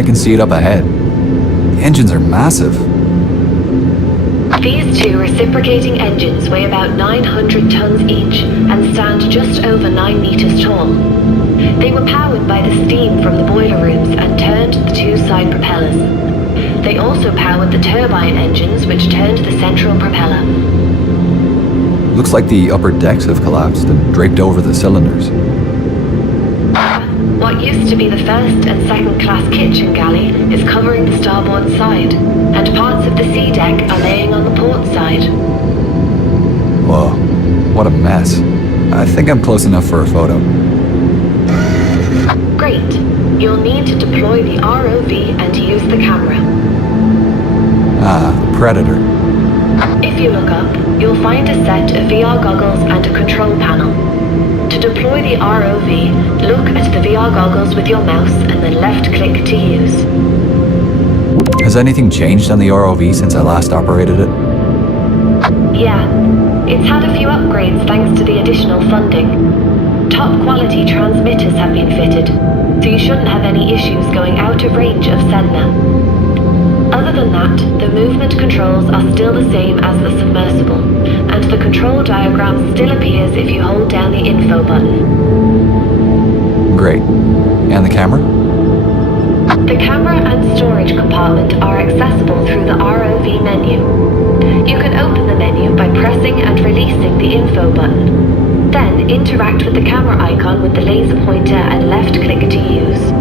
I can see it up ahead. The engines are massive. These two reciprocating engines weigh about 900 tons each and stand just over 9 meters tall. They were powered by the steam from the boiler rooms and turned the two side propellers. They also powered the turbine engines which turned the central propeller. Looks like the upper decks have collapsed and draped over the cylinders. What used to be the first and second class kitchen galley is covering the starboard side, and parts of the sea deck are laying on the port side. Whoa, what a mess. I think I'm close enough for a photo. Great. You'll need to deploy the ROV and use the camera. Ah, Predator. If you look up, you'll find a set of VR goggles and a control panel. To deploy the ROV, look at the VR goggles with your mouse and then left-click to use. Has anything changed on the ROV since I last operated it? Yeah, it's had a few upgrades thanks to the additional funding. Top quality transmitters have been fitted, so you shouldn't have any issues going out of range of Sedna. Other than that, the movement controls are still the same as the submersible, and the control diagram still appears if you hold down the info button. Great. And the camera? The camera and storage compartment are accessible through the ROV menu. You can open the menu by pressing and releasing the info button. Then interact with the camera icon with the laser pointer and left click to use.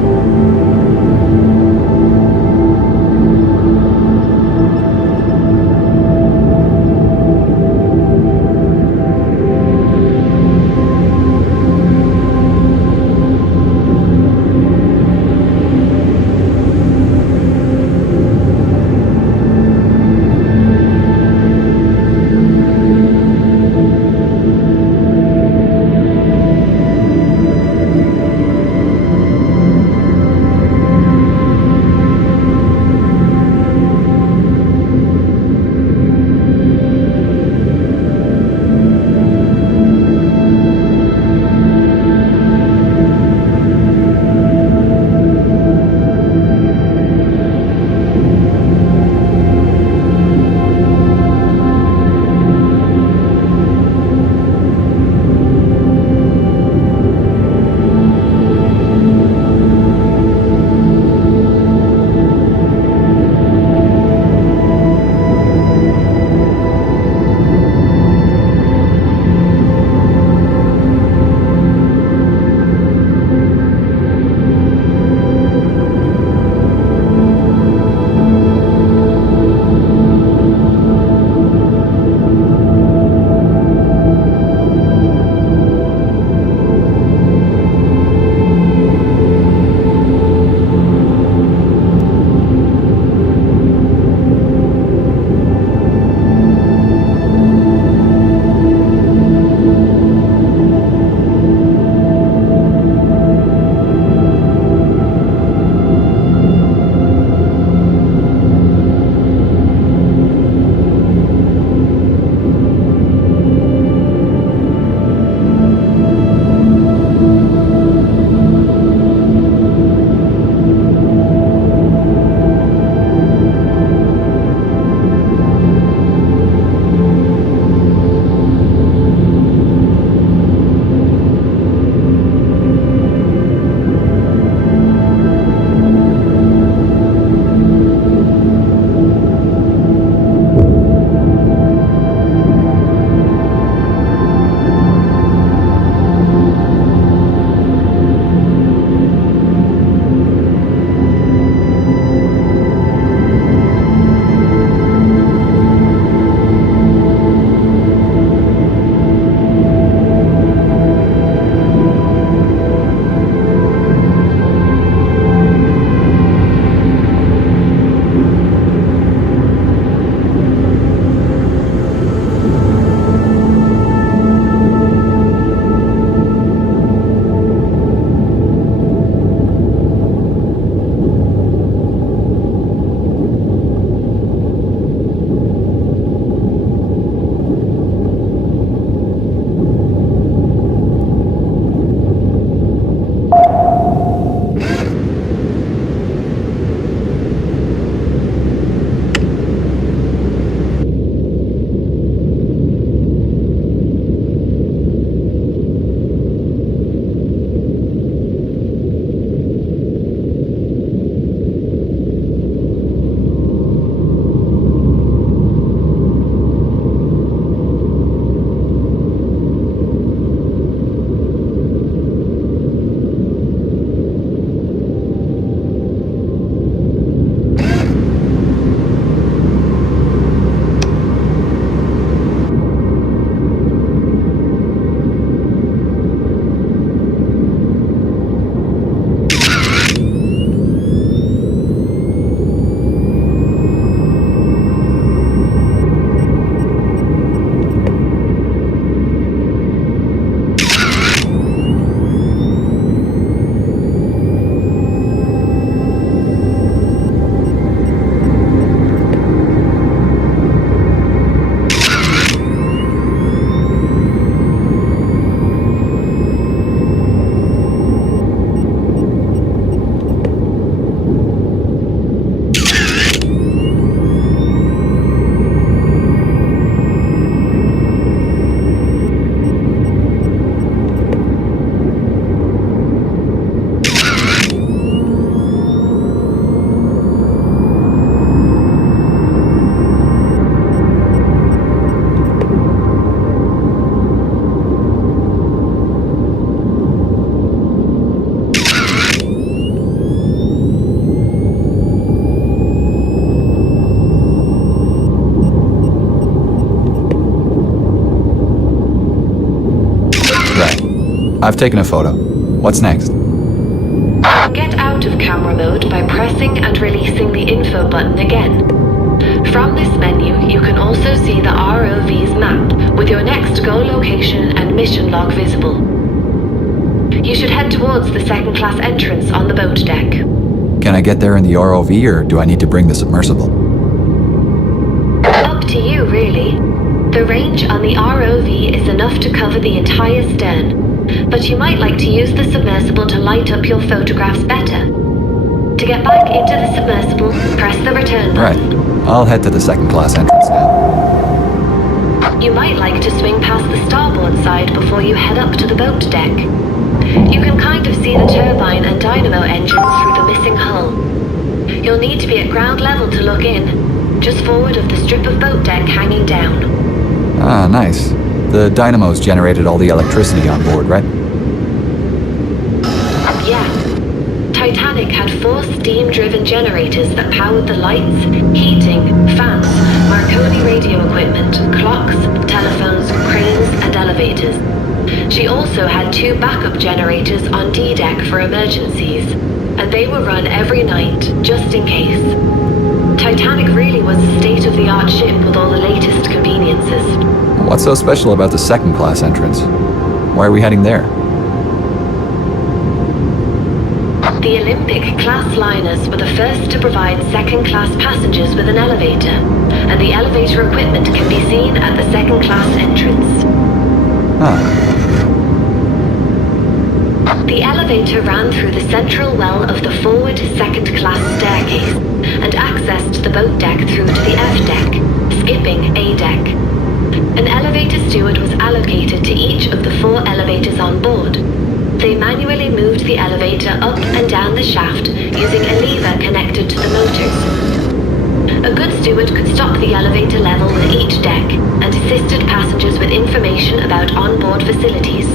I've taken a photo. What's next? Get out of camera mode by pressing and releasing the info button again. From this menu, you can also see the ROV's map with your next goal location and mission log visible. You should head towards the second-class entrance on the boat deck. Can I get there in the ROV, or do I need to bring the submersible? Up to you, really. The range on the ROV is enough to cover the entire stern, but you might like to use the submersible to light up your photographs better. To get back into the submersible, press the return button. Right. I'll head to the second-class entrance now. You might like to swing past the starboard side before you head up to the boat deck. You can kind of see the turbine and dynamo engines through the missing hull. You'll need to be at ground level to look in, just forward of the strip of boat deck hanging down. Ah, nice. The dynamos generated all the electricity on board, right? Yeah. Titanic had 4 steam-driven generators that powered the lights, heating, fans, Marconi radio equipment, clocks, telephones, cranes, and elevators. She also had 2 backup generators on D-deck for emergencies, and they were run every night, just in case. Titanic really was a state-of-the-art ship with all the latest conveniences. What's so special about the second-class entrance? Why are we heading there? The Olympic-class liners were the first to provide second-class passengers with an elevator, and the elevator equipment can be seen at the second-class entrance. Ah. The elevator ran through the central well of the forward second-class staircase and accessed the boat deck through to the F deck, skipping A deck. An elevator steward was allocated to each of the 4 elevators on board. They manually moved the elevator up and down the shaft using a lever connected to the motors. A good steward could stop the elevator level with each deck and assisted passengers with information about onboard facilities.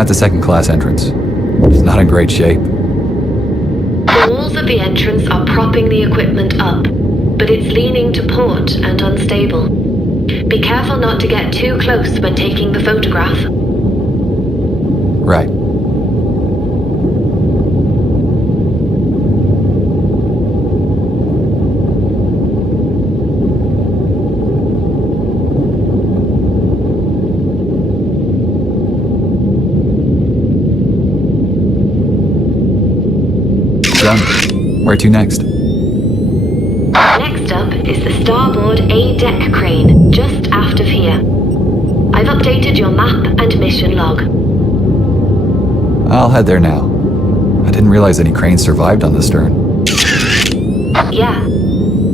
at the second class entrance. It's not in great shape. The walls of the entrance are propping the equipment up, but it's leaning to port and unstable. Be careful not to get too close when taking the photograph. Right. Done. Where to next? Next up is the starboard A-deck crane, just aft of here. I've updated your map and mission log. I'll head there now. I didn't realize any cranes survived on the stern. Yeah,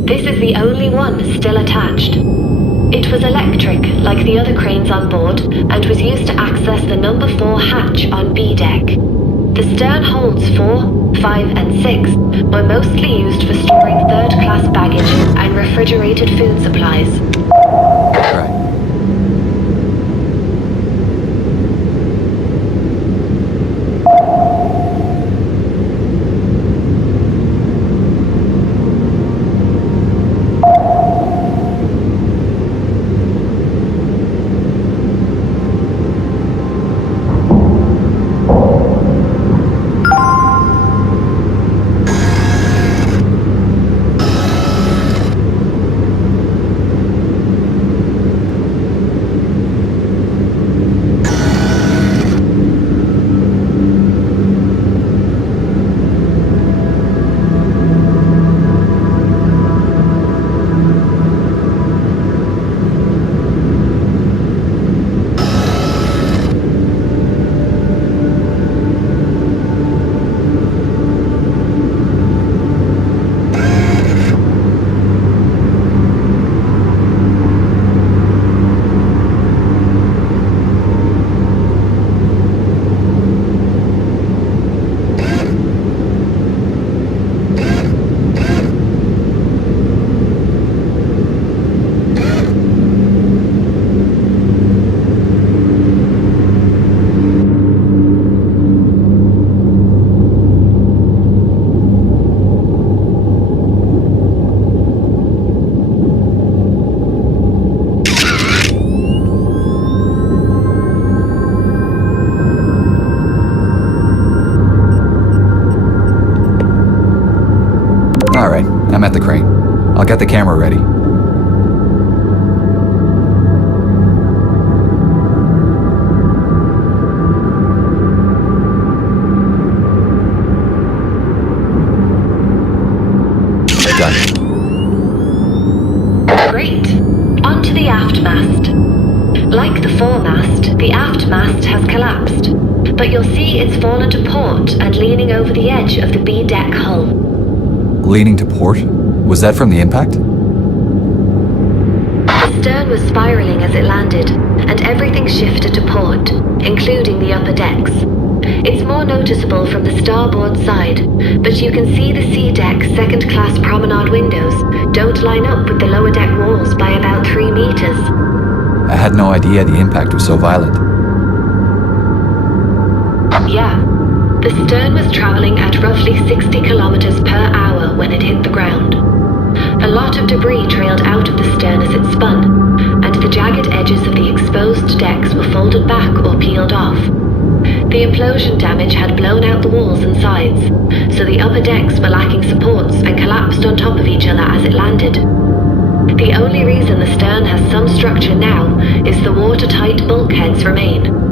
this is the only one still attached. It was electric, like the other cranes on board, and was used to access the number 4 hatch on B-deck. The stern holds 4, 5, and 6 were mostly used for storing third-class baggage and refrigerated food supplies. Right. Alright, I'm at the crane. I'll get the camera ready. Done. Great. Onto the aft mast. Like the foremast, the aft mast has collapsed, but you'll see it's fallen to port and leaning over the edge of the B-deck hull. Leaning to port? Was that from the impact? The stern was spiraling as it landed, and everything shifted to port, including the upper decks. It's more noticeable from the starboard side, but you can see the C-deck second-class promenade windows don't line up with the lower deck walls by about 3 meters. I had no idea the impact was so violent. Yeah. The stern was traveling at roughly 60 kilometers per hour when it hit the ground. A lot of debris trailed out of the stern as it spun, and the jagged edges of the exposed decks were folded back or peeled off. The implosion damage had blown out the walls and sides, so the upper decks were lacking supports and collapsed on top of each other as it landed. The only reason the stern has some structure now is the watertight bulkheads remain.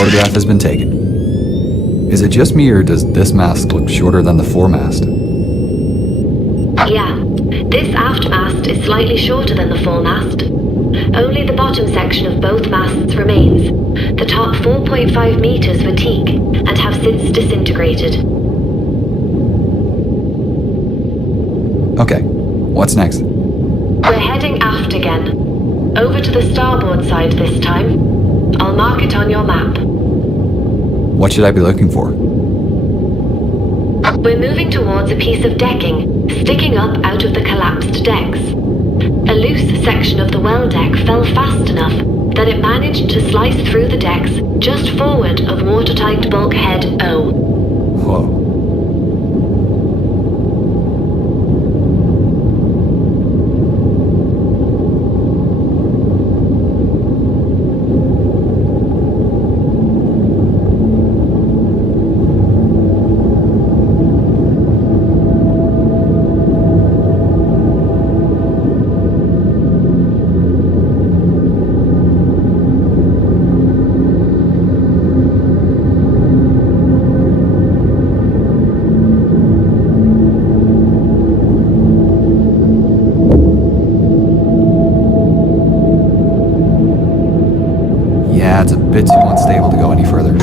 photograph has been taken. Is it just me, or does this mast look shorter than the foremast? Yeah, this aft mast is slightly shorter than the foremast. Only the bottom section of both masts remains. The top 4.5 meters were teak and have since disintegrated. Okay, what's next? We're heading aft again. Over to the starboard side this time. I'll mark it on your map. What should I be looking for? We're moving towards a piece of decking, sticking up out of the collapsed decks. A loose section of the well deck fell fast enough that it managed to slice through the decks just forward of watertight bulkhead O. Whoa. Yeah, it's a bit too unstable to go any further.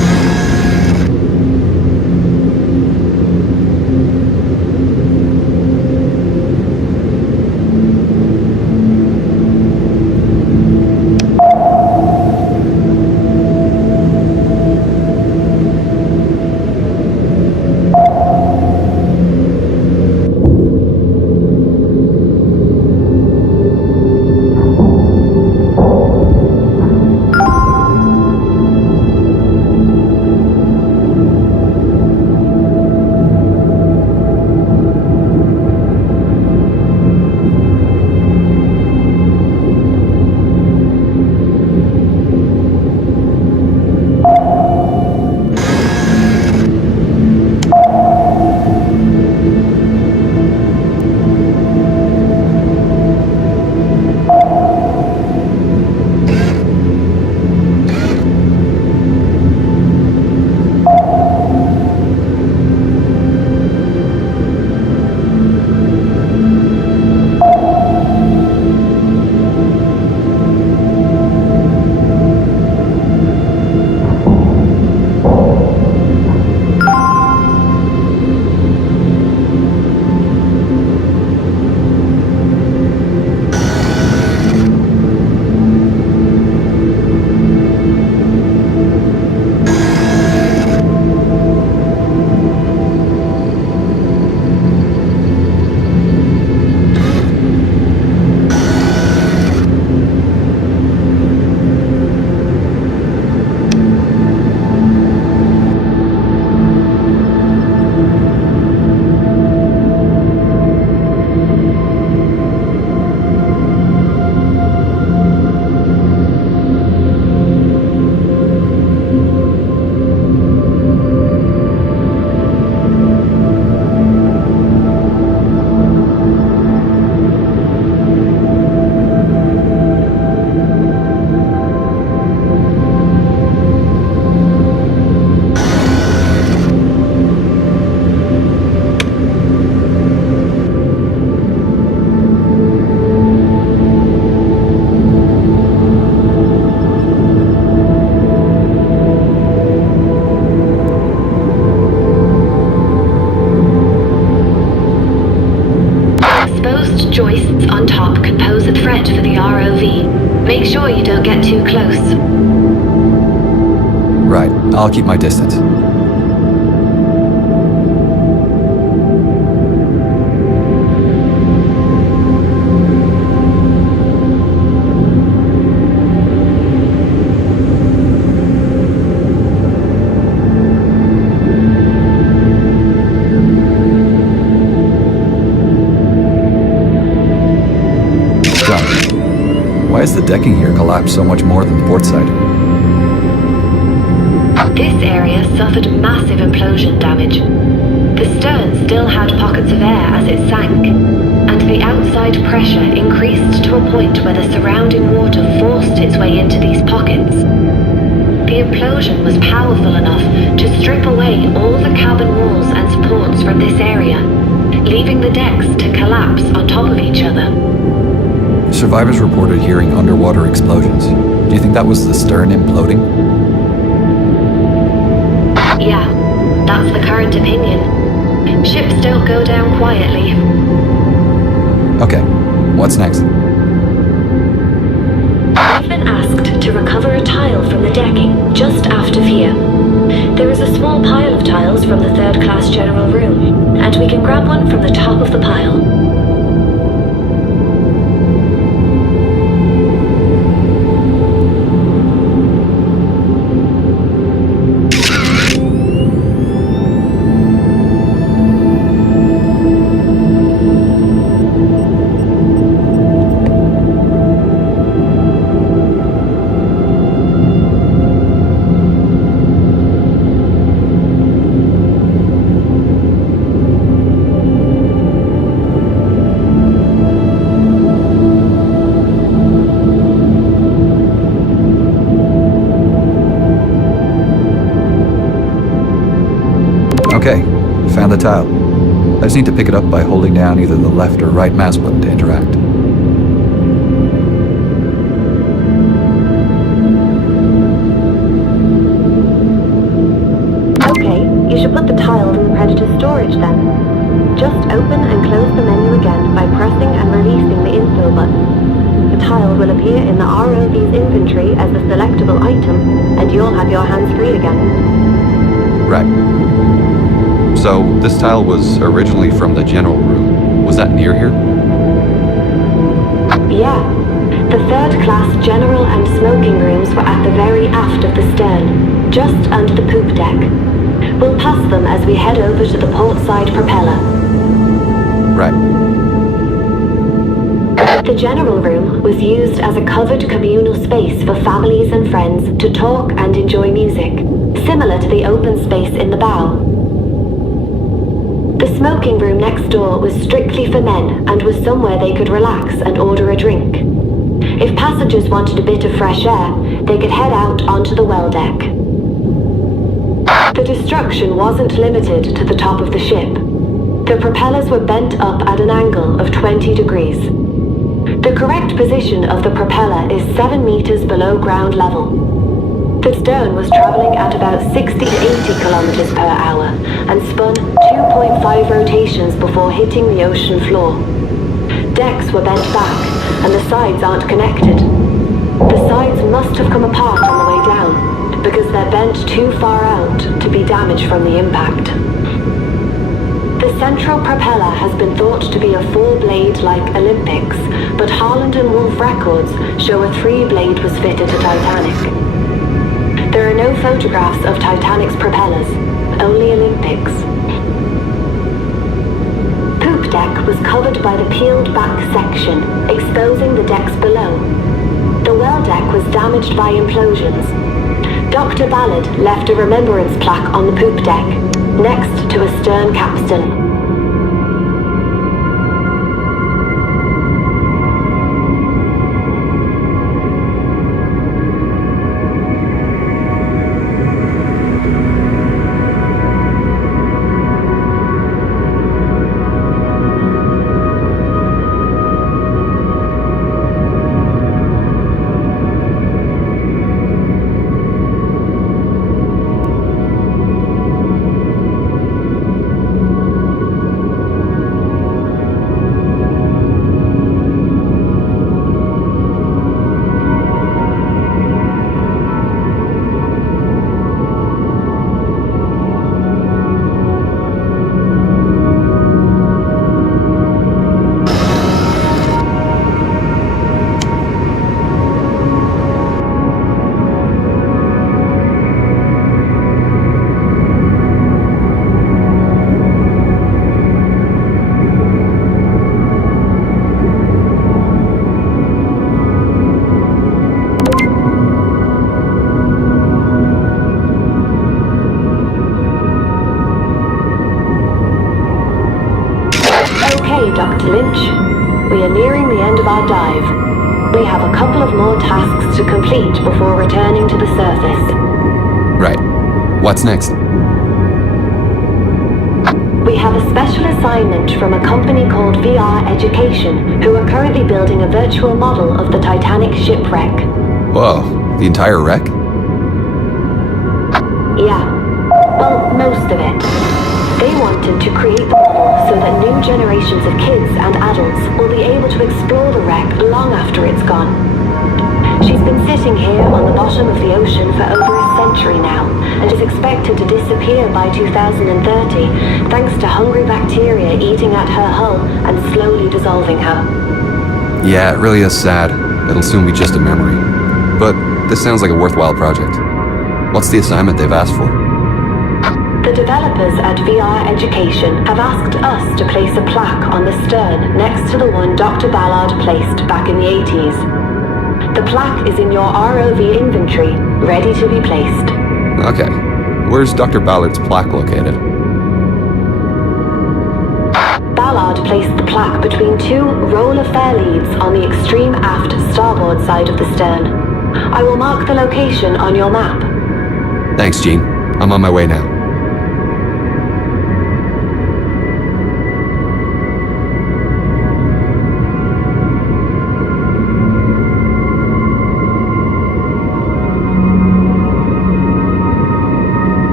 Joists on top compose a threat for the ROV. Make sure you don't get too close. Right, I'll keep my distance. Why is the decking here collapsed so much more than the port side? This area suffered massive implosion damage. The stern still had pockets of air as it sank, and the outside pressure increased to a point where the surrounding water forced its way into these pockets. The implosion was powerful enough to strip away all the cabin walls and supports from this area, leaving the decks to collapse on top of each other. Survivors reported hearing underwater explosions. Do you think that was the stern imploding? Yeah, that's the current opinion. Ships don't go down quietly. Okay, what's next? We've been asked to recover a tile from the decking just aft of here. There is a small pile of tiles from the third-class general room, and we can grab one from the top of the pile. Okay, found the tile. I just need to pick it up by holding down either the left or right mouse button to interact. Okay, you should put the tiles in the Predator's storage then. Just open and close the menu again by pressing and releasing the info button. The tile will appear in the ROV's inventory as a selectable item, and you'll have your hands free again. Right. So, this tile was originally from the general room. Was that near here? Yeah. The third-class general and smoking rooms were at the very aft of the stern, just under the poop deck. We'll pass them as we head over to the port side propeller. Right. The general room was used as a covered communal space for families and friends to talk and enjoy music, similar to the open space in the bow. The smoking room next door was strictly for men and was somewhere they could relax and order a drink. If passengers wanted a bit of fresh air, they could head out onto the well deck. The destruction wasn't limited to the top of the ship. The propellers were bent up at an angle of 20 degrees. The correct position of the propeller is 7 meters below ground level. The stern was traveling at about 60 to 80 kilometers per hour and spun 2.5 rotations before hitting the ocean floor. Decks were bent back and the sides aren't connected. The sides must have come apart on the way down because they're bent too far out to be damaged from the impact. The central propeller has been thought to be a 4-blade like Olympics, but Harland and Wolff records show a 3-blade was fitted to Titanic. There are no photographs of Titanic's propellers, only Olympics. Poop deck was covered by the peeled back section, exposing the decks below. The well deck was damaged by implosions. Dr. Ballard left a remembrance plaque on the poop deck, next to a stern capstan. Dr. Lynch. We are nearing the end of our dive. We have a couple of more tasks to complete before returning to the surface. What's next? We have a special assignment from a company called VR Education, who are currently building a virtual model of the Titanic shipwreck. Whoa, the entire wreck? Yeah. Well, most of it. They wanted to create the model so that new generations of kids and adults will be able to explore the wreck long after it's gone. She's been sitting here on the bottom of the ocean for over a century now, and is expected to disappear by 2030, thanks to hungry bacteria eating at her hull and slowly dissolving her. Yeah, it really is sad. It'll soon be just a memory. But this sounds like a worthwhile project. What's the assignment they've asked for? The developers at VR Education have asked us to place a plaque on the stern next to the one Dr. Ballard placed back in the 80s. The plaque is in your ROV inventory, ready to be placed. Okay. Where's Dr. Ballard's plaque located? Ballard placed the plaque between two roller fair leads on the extreme aft starboard side of the stern. I will mark the location on your map. Thanks, Gene. I'm on my way now.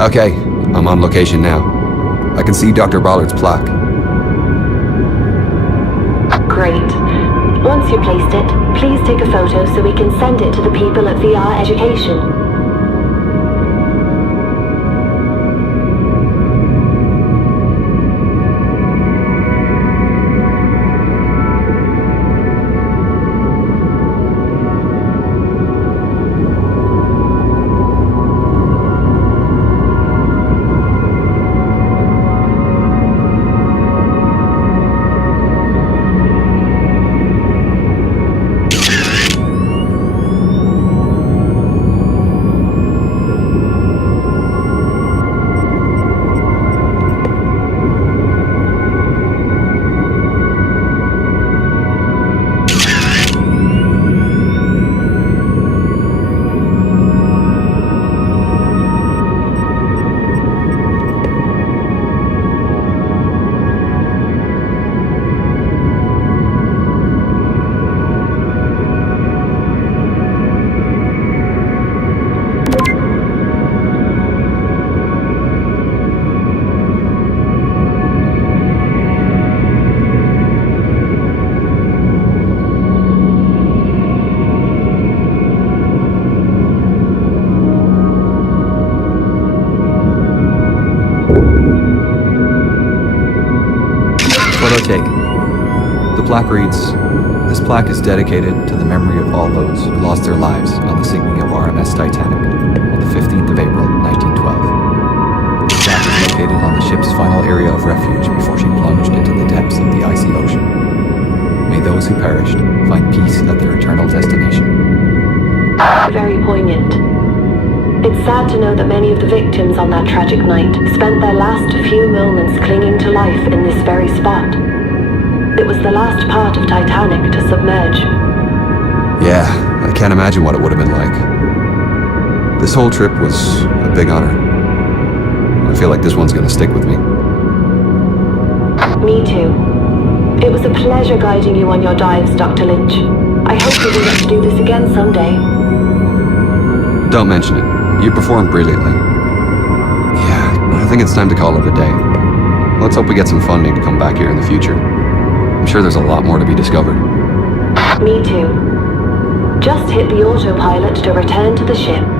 Okay, I'm on location now. I can see Dr. Ballard's plaque. Great. Once you've placed it, please take a photo so we can send it to the people at VR Education. Photo take. The plaque reads, "This plaque is dedicated to the memory of all those who lost their lives on the sinking of RMS Titanic on the 15th of April, 1912. The plaque is located on the ship's final area of refuge before she plunged into the depths of the icy ocean. May those who perished find peace at their eternal destination." Very poignant. It's sad to know that many of the victims on that tragic night spent their last few moments clinging to life in this very spot. It was the last part of Titanic to submerge. Yeah, I can't imagine what it would have been like. This whole trip was a big honor. I feel like this one's gonna stick with me. Me too. It was a pleasure guiding you on your dives, Dr. Lynch. I hope we will get to do this again someday. Don't mention it. You performed brilliantly. Yeah, I think it's time to call it a day. Let's hope we get some funding to come back here in the future. I'm sure there's a lot more to be discovered. Me too. Just hit the autopilot to return to the ship.